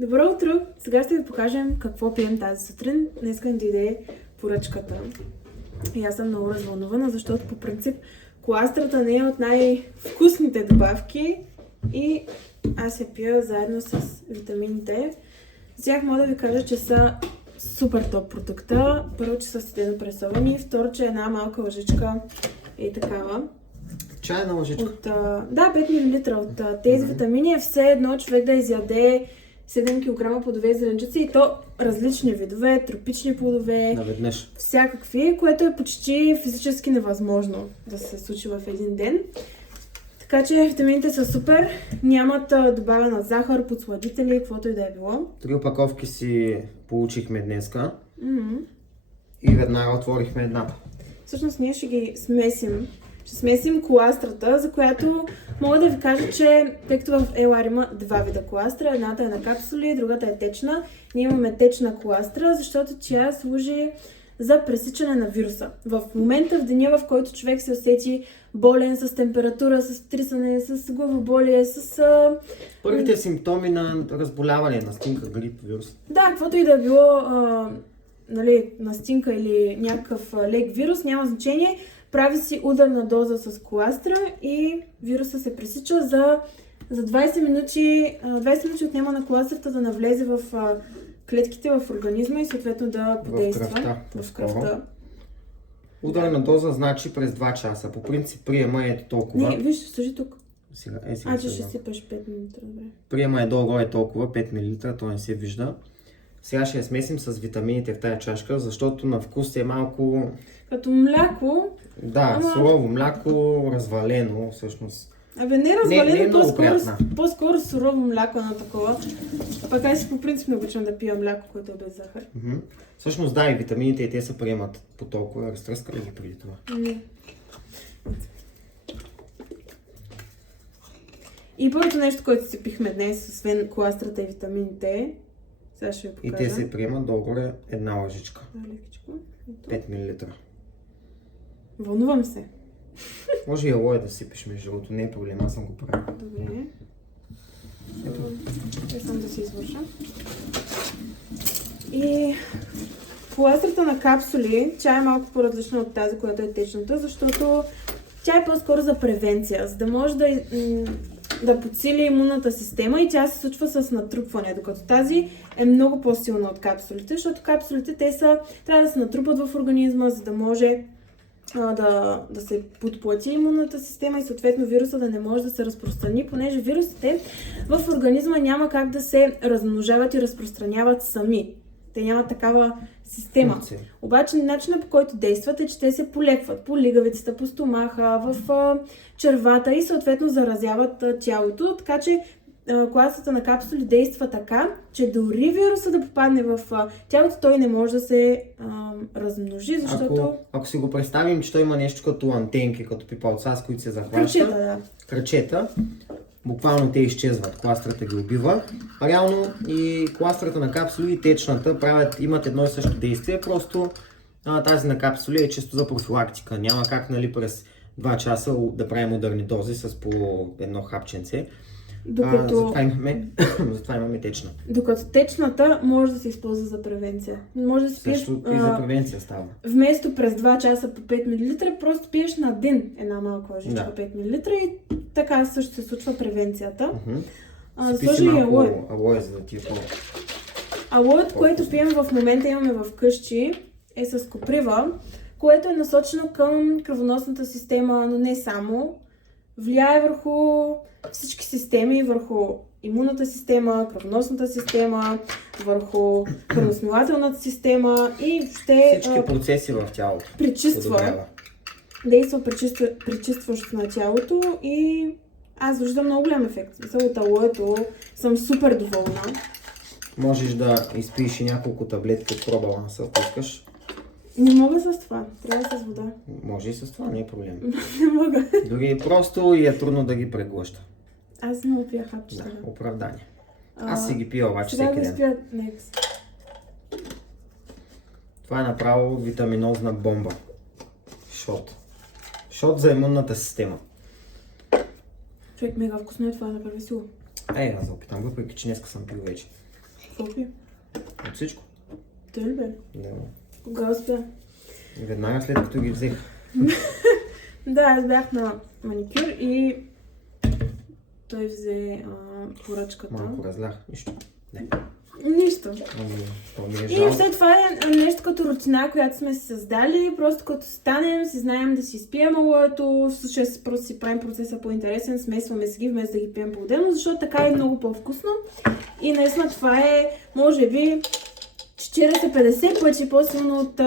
Добро утро! Сега ще ви покажем какво пием тази сутрин. Днеска ни дойде поръчката. И аз съм много развълнувана, защото по принцип коластрата не е от най-вкусните добавки и аз я пия заедно с витамините. Сега мога да ви кажа, че са супер топ продукта. Първо, че са студено пресовани, второ, че една малка лъжичка е такава. Чайна лъжичка? Да, 5 мл от тези витамини е все едно човек да изяде 7 кг плодове и зеленчуци и то различни видове, тропични плодове, наведнъж. Всякакви, което е почти физически невъзможно да се случи в един ден. Така че витамините са супер, нямат добавена захар, подсладители, каквото и да е било. 3 опаковки си получихме днеска и веднага отворихме едната. Всъщност ние ще ги смесим. Ще смесим коластрата, за която мога да ви кажа, че тъй като в Елар има два вида коластра, едната е на капсули, другата е течна. Ние имаме течна коластра, защото тя служи за пресичане на вируса. В момента, в деня, в който човек се усети болен, с температура, с трисане, с главоболие, с... Първите симптоми на разболяване, настинка, грип, вирус. Да, каквото и да е било, настинка или някакъв лек вирус, няма значение. Прави си ударна доза с коластра и вируса се пресича за 20 минути. 20 минути отнема на коластрата да навлезе в клетките в организма и съответно да подейства в кръвта. Ударна доза значи през 2 часа. По принцип приема е толкова. Не, виж, служи тук. Сега че ще сипаш 5 мл. Добре. Приема е долу-горе толкова, 5 мл, то не се вижда. Сега ще я смесим с витамините в тая чашка, защото на вкус е малко... Като мляко. Да, сурово мляко, развалено всъщност. Не развалено, не по-скоро сурово мляко на такова. Пък аз по принцип не обичам да пия мляко, което е без захар. Всъщност да, и витамините и те се приемат по толкова. Разтръскали ги преди това. Не. И първото нещо, което си пихме днес, освен коластрата и витамините, сега ще ви покажа. И те се приемат долу-горе една лъжичка. 5 мл. Вълнувам се. Може и алоe да сипеш между другото, не е проблем, аз съм го правил. Добре. Ето. Само да си извърша. И коластрата на капсули, тя е малко по-различна от тази, която е течната, защото тя е по-скоро за превенция, за да може да подсили имунната система и тя се случва с натрупване, докато тази е много по-силна от капсулите, защото капсулите трябва да се натрупат в организма, за да може да се подплати имунната система и съответно вируса да не може да се разпространи, понеже вирусите в организма няма как да се размножават и разпространяват сами. Те нямат такава система. Обаче начинът, по който действат е, че те се полекват по лигавицата, по стомаха, в червата и съответно заразяват тялото, така че коластрата на капсули действа така, че дори вируса да попадне в тялото, той не може да се размножи, защото... Ако си го представим, че той има нещо като антенки, като пипалца, с които се захваща. Кръчета, буквално те изчезват, коластрата ги убива. Реално и коластрата на капсули и течната имат едно и също действие, просто тази на капсули е чисто за профилактика. Няма как през 2 часа да правим ударни дози с по едно хапченце. Затова имаме течна. Докато течната може да се използва за превенция. Може да си пиеш... и за превенция става. Вместо през 2 часа по 5 мл, просто пиеш на ден една малка лъжичка 5 мл и така също се случва превенцията. Сложи и алоe, за да ти е алоето, което пием в момента, имаме в къщи, е с коприва, което е насочено към кръвоносната система, но не само. Влияе върху всички системи, върху имунната система, кръвоносната система, върху кръвосмилателната система и въобще всички процеси в тялото. Пречиства. Действа пречистващо на тялото и аз виждам много голям ефект. От алоето съм супер доволна. Можеш да изпиеш и няколко таблетки от пробаланса, ако искаш. Не мога с това, трябва с вода. Може и с това, не е проблем. Не мога. Дори просто и е трудно да ги преглъща. Аз не пия хапчета. Да, оправдание. Аз си ги пия обаче всеки ден. Да спя next. Това е направо витаминозна бомба. Шот за имунната система. Човек, мега вкусно е това, направи си го. Аз да опитам, въпреки че днеска съм пил вече. Какво пи? От всичко. Той ли бе? Да. Кога успя? Веднага след като ги взех. Да, аз бях на маникюр и той взе поръчката. Малко разлях. Нищо. Не. Нищо. То ми е И жал. след това е нещо като рутина, която сме си създали. Просто като станем, си знаем да си изпием алоето, просто си правим процеса по-интересен, смесваме си ги, вместо да ги пием по-отделно, защото така е много по-вкусно. И наистина това е, може би, 40-50 пъти по-силно от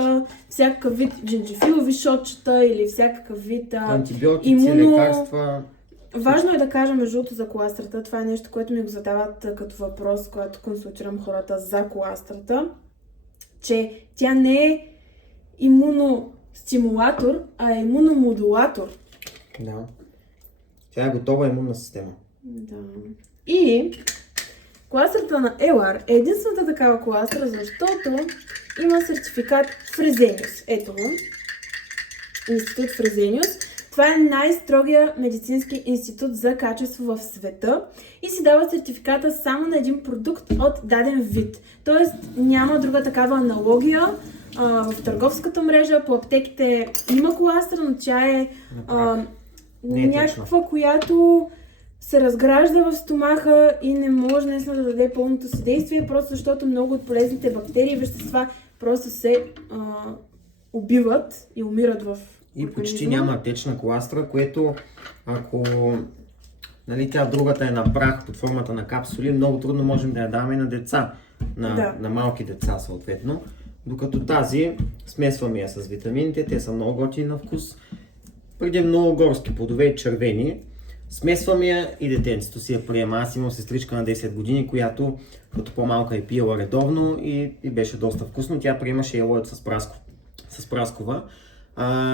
всякакъв вид джинджифилови шотчета или всякакъв вид антибиотици, лекарства. Важно е да кажа между другото за коластрата. Това е нещо, което ми го задават като въпрос, когато консултирам хората за коластрата, че тя не е имуностимулатор, а е имуномодулатор. Да. Тя е готова имунна система. Да. И коластрата на Елар е единствената такава коластра, защото има сертификат Фрезениус. Ето го. Институт Фрезениус. Това е най-строгия медицински институт за качество в света и си дава сертификата само на един продукт от даден вид. Тоест няма друга такава аналогия. В търговската мрежа, по аптеките има коластра, но тя е някаква, която се разгражда в стомаха и не може наистина да даде пълното съдействие, просто защото много от полезните бактерии и вещества просто се убиват и умират в и почти няма течна коластра, което ако тя другата е на прах под формата на капсули, много трудно можем да я даваме на деца, на малки деца съответно. Докато тази смесваме я с витамините, те са много готини на вкус, предимно горски плодове, червени. Смесваме я и детенцето си я приема. Аз имам сестричка на 10 години, която като по-малка е пиела редовно и беше доста вкусно. Тя приемаше елоето с праскова.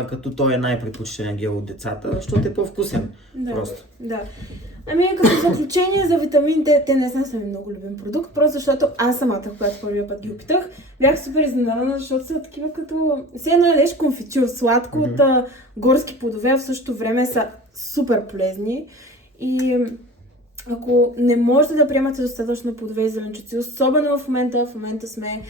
Като той е най-предпочитан гел от децата, защото е по-вкусен. Да, просто. Да. Ами като заключение за витамините, те не са ми много любим продукт, просто защото аз самата, когато първия път ги опитах, бях супер изненадана, защото са такива като... Все едно ядеш конфитюр, сладко от горски плодове, а в същото време са супер полезни. И ако не можете да приемате достатъчно плодове и зеленчуци, особено в момента сме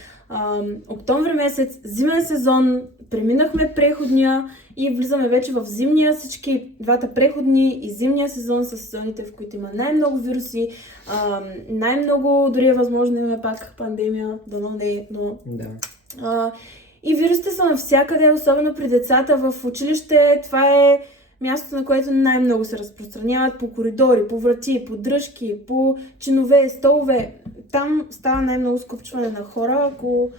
октомври месец, зимен сезон, преминахме преходния и влизаме вече в зимния, всички двата преходни и зимния сезон са сезоните, в които има най-много вируси, най-много, дори е възможно да имаме пак пандемия, дано не, но... Да. И вирусите са навсякъде, особено при децата в училище, това е мястото, на което най-много се разпространяват по коридори, по врати, по дръжки, по чинове, столове. Там става най-много скупчване на хора, ако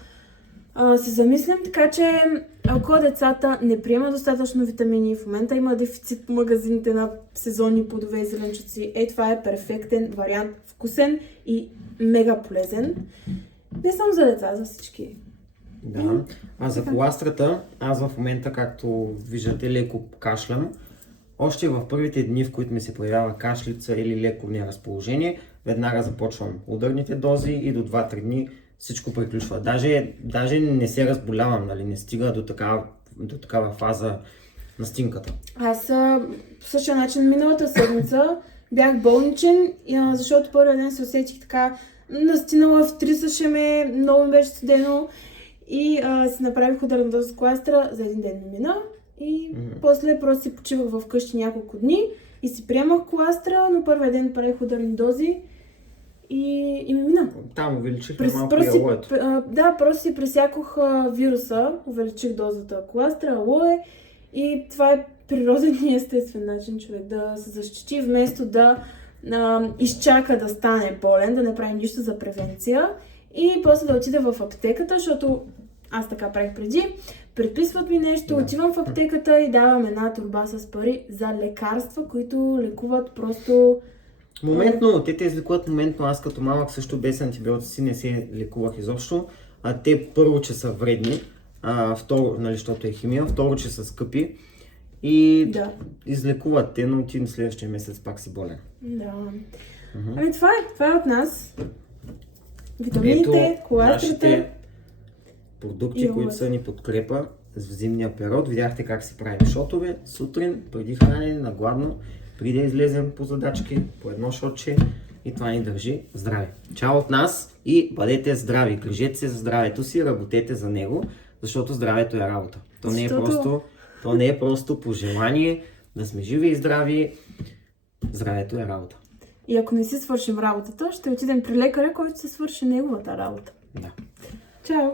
се замислим. Така че, ако децата не приемат достатъчно витамини, в момента има дефицит по магазините на сезонни плодове и зеленчуци, това е перфектен вариант, вкусен и мега полезен. Не само за деца, за всички. Да, а за коластрата, аз в момента, както виждате, леко кашлям. Още в първите дни, в които ми се появява кашлица или леко неразположение, веднага започвам ударните дози и до 2-3 дни всичко приключва. Даже не се разболявам, не стига до такава фаза на стинката. Аз по същия начин миналата седмица бях болничен, защото първия ден се усетих така настинала, втрисаше ме, много ми беше студено. И си направих ударна доза коластра, за един ден ми мина и после просто си почивах вкъщи няколко дни и си приемах коластра, но първия ден правих ударни дози и ми мина. Там увеличихме малко и алоето. Да, просто си пресякох вируса, увеличих дозата коластра, алое и това е природен и естествен начин човек да се защити, вместо да изчака да стане болен, да не прави нищо за превенция. И после да отида в аптеката, защото аз така правих преди. Предписват ми нещо, отивам в аптеката и давам една торба с пари за лекарства, които лекуват просто... Моментно, те излекуват моментно. Аз като малък също без антибиотици не се лекувах изобщо. Те първо, че са вредни, второ, защото е химия, второ, че са скъпи и излекуват те, но ти следващия месец пак си болен. Да. Ами това е от нас. Витамините, коластрата, продукти, които са ни подкрепа в зимния период. Видяхте как си правим шотове сутрин, преди хранене, на гладно, преди да излезем по задачки, по едно шотче и това ни държи здраве. Чао от нас И бъдете здрави, грижете се за здравето си, работете за него, защото здравето е работа. То не е просто пожелание да сме живи и здрави. Здравето е работа. И ако не си свършим работата, ще отидем при лекаря, който се свърши неговата работа. Да. Чао!